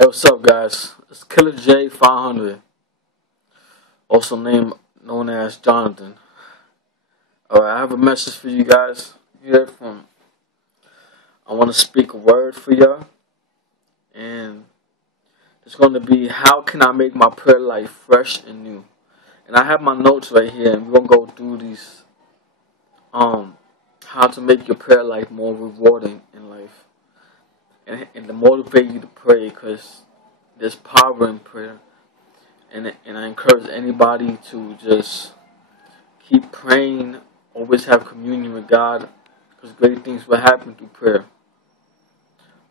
Hey, what's up, guys? It's Killer J 500, also known as Jonathan. Alright, I have a message for you guys here I want to speak a word for y'all, and it's going to be how can I make my prayer life fresh and new. And I have my notes right here, and we're going to go through these, how to make your prayer life more rewarding in life, and to motivate you to pray, because there's power in prayer. And I encourage anybody to just keep praying, always have communion with God, because great things will happen through prayer.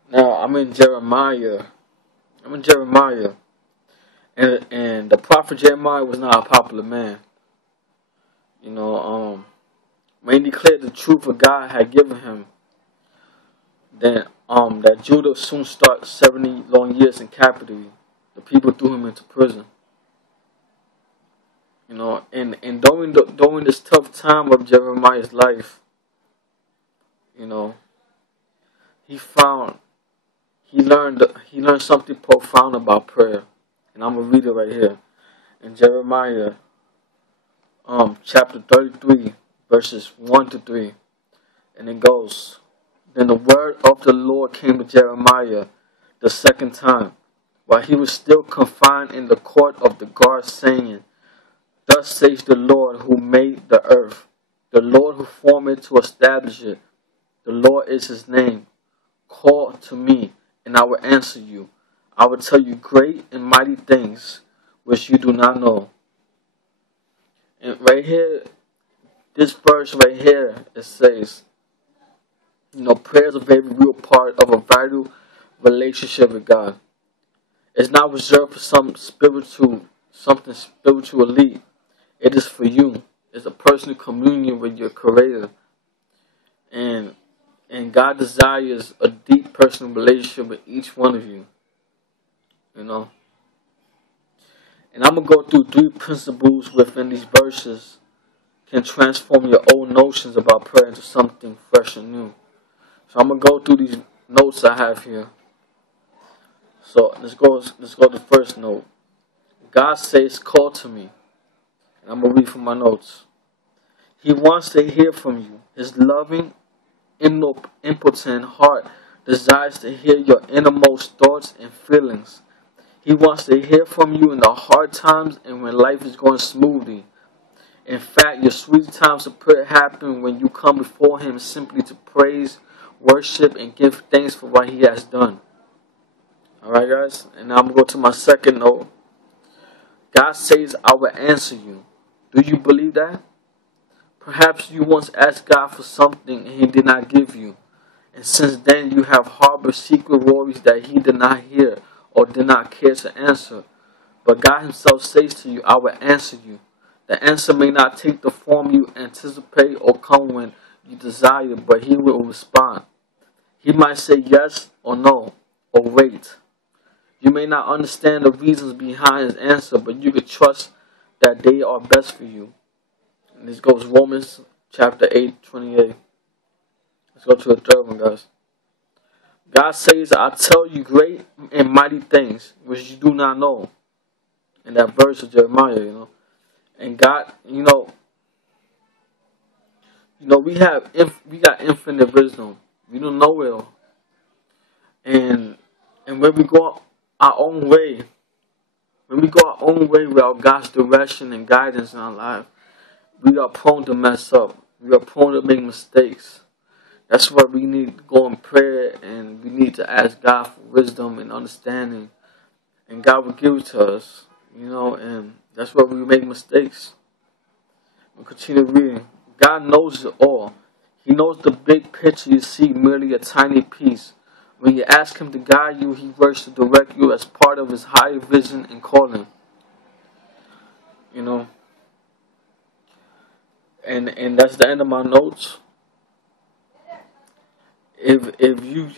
Now, I'm in Jeremiah, and the prophet Jeremiah was not a popular man. When he declared the truth of God had given him, then that Judah soon start 70 long years in captivity. The people threw him into prison. And during this tough time of Jeremiah's life, he learned something profound about prayer, and I'm gonna read it right here in Jeremiah, chapter 33, verses 1-3, and it goes, "Then the word of the Lord came to Jeremiah the second time, while he was still confined in the court of the guards, saying, Thus says the Lord who made the earth, the Lord who formed it to establish it. The Lord is his name. Call to me, and I will answer you. I will tell you great and mighty things which you do not know." And right here, this verse right here, it says, prayer is a very real part of a vital relationship with God. It's not reserved for something spiritual elite. It is for you. It's a personal communion with your Creator. And God desires a deep personal relationship with each one of you. And I'm going to go through 3 principles within these verses can transform your old notions about prayer into something fresh and new. So I'm going to go through these notes I have here. So let's go to the first note. God says, call to me. And I'm going to read from my notes. He wants to hear from you. His loving, impotent heart desires to hear your innermost thoughts and feelings. He wants to hear from you in the hard times and when life is going smoothly. In fact, your sweet times of prayer happen when you come before him simply to praise, worship, and give thanks for what he has done. Alright, guys? And now I'm going to go to my second note. God says, I will answer you. Do you believe that? Perhaps you once asked God for something and he did not give you. And since then you have harbored secret worries that he did not hear or did not care to answer. But God himself says to you, I will answer you. The answer may not take the form you anticipate or come when you desire, but he will respond. He might say yes or no or wait. You may not understand the reasons behind his answer, but you can trust that they are best for you. And this goes Romans chapter 8:28. Let's go to the third one, guys. God says, I tell you great and mighty things which you do not know. In that verse of Jeremiah, And God, we got infinite wisdom. We don't know it all. And when we go our own way, without God's direction and guidance in our life, we are prone to mess up. We are prone to make mistakes. That's why we need to go in prayer, and we need to ask God for wisdom and understanding. And God will give it to us, and that's why we make mistakes. We'll continue reading. God knows it all. He knows the big picture you see merely a tiny piece. When you ask him to guide you, he works to direct you as part of his higher vision and calling. And that's the end of my notes. If you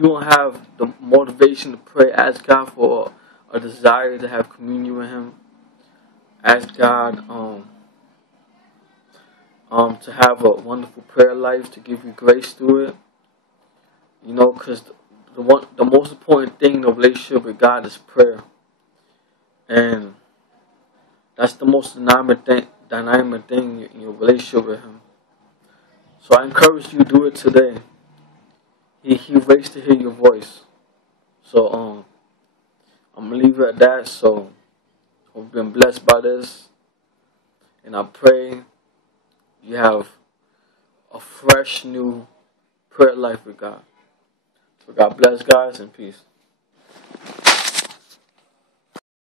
don't have the motivation to pray, ask God for a desire to have communion with him. Ask God to have a wonderful prayer life, to give you grace through it. Because the most important thing in the relationship with God is prayer, and that's the most dynamic thing in your relationship with Him. So I encourage you to do it today. He waits to hear your voice. So I'm gonna leave it at that. So I've been blessed by this, and I pray you have a fresh new prayer life with God. So God bless, guys, and peace.